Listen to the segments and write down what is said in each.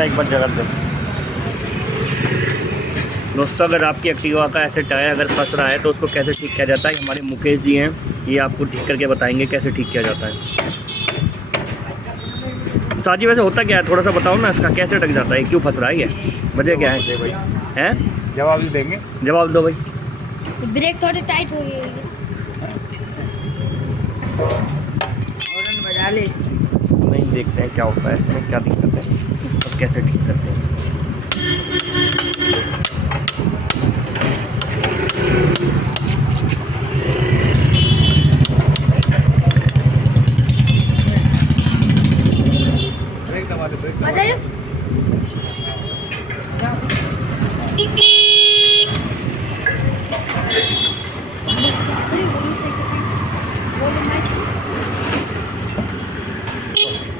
बेटा एक बार जगह दे दोस्तों। अगर आपकी एक्टिवा का ऐसे टायर अगर फंस रहा है तो उसको कैसे ठीक किया जाता है, हमारे मुकेश जी हैं, ये आपको ठीक करके बताएंगे कैसे ठीक किया जाता है। साजी वैसे होता क्या है, थोड़ा सा बताओ ना, इसका कैसे अटक जाता है, क्यों फंस रहा है, ये वजह क्या है भाई? हैं जवाब ही देंगे। जवाब दो भाई। ब्रेक थोड़ी टाइट हो गई है। बजा ले इसकी। नहीं, देखते हैं क्या होता है इसमें, क्या दिक्कत है और कैसे ठीक करते हैं इसको। बताइए।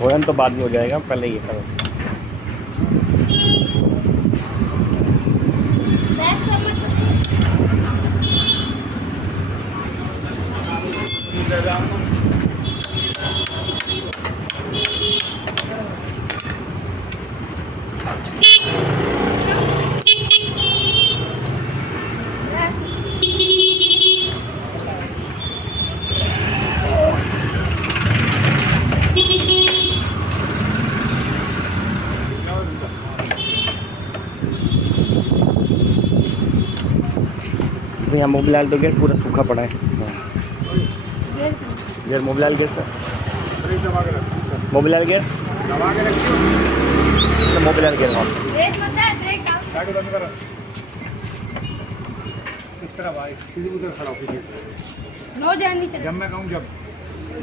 वजन तो बाद में हो जाएगा, पहले ये करो। यहाँ मोबिलाल तो गेट पूरा सूखा पड़ा है। गेट मोबिलाल गेट सर, मोबिलाल गेट, मोबिलाल गेट वहाँ इस तरह भाई सीधी उधर खड़ा होकर नो जानी चाहिए। जब मैं कहूँ जब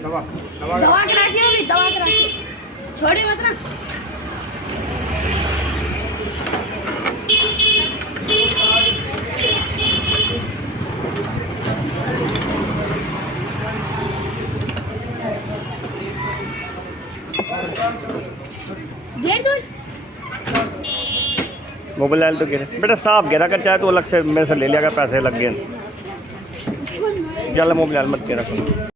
दवा दवा करा के होगी, दवा करा के छोड़ी मत ना। गेट दो। मोबिलाल तो गेट बेटा साफ गिरा कर, चाहे तो अलग से मेरे से ले लिया, पैसे लग गए। चल मोबिलाल मत गिरा करो।